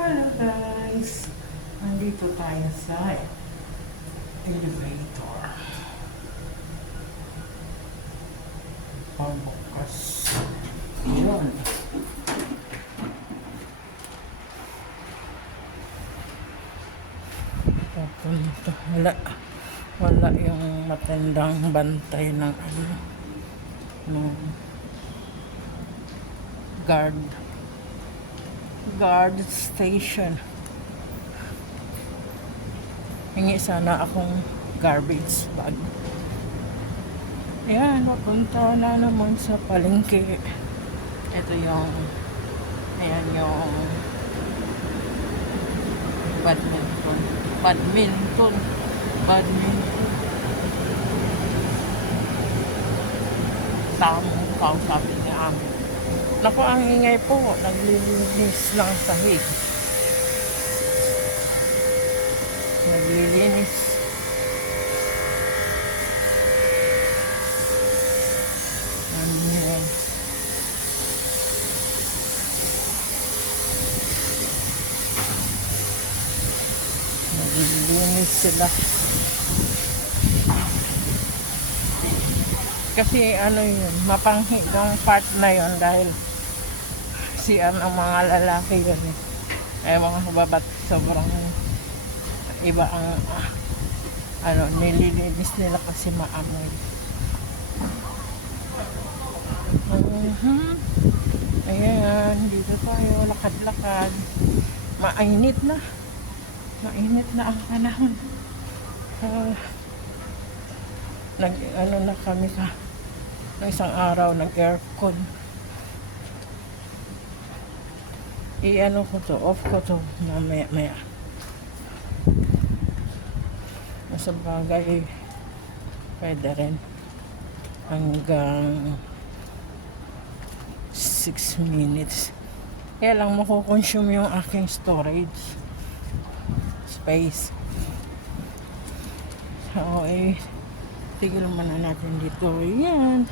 Hello guys! Nandito tayo sa elevator. Pagbukas. Yun. Papunta. Wala yung matandang bantay ng ng guard station. Hingi sana akong garbage bag. Ayan, papunta na naman sa palengke. Ito yung ayan yung badminton tamang kausapin niya amin. Naku, ang ingay po, naglilinis ng sahig. Naglilinis. Ayan. Naglilinis sila. Kasi ano yun, mapanghi ng part na yun dahil siya ang mga lalaki yun eh. Mga babat sobrang iba ang nililinis nila kasi maamoy. Ayan, dito tayo lakad-lakad. Mainit na ang panahon. Na kami ng isang araw nag-aircon. Off ko to maya. Nasa bagay, pwede rin. Hanggang 6 minutes. Kaya lang makukonsume yung aking storage space. So, tigil muna natin dito. Yan.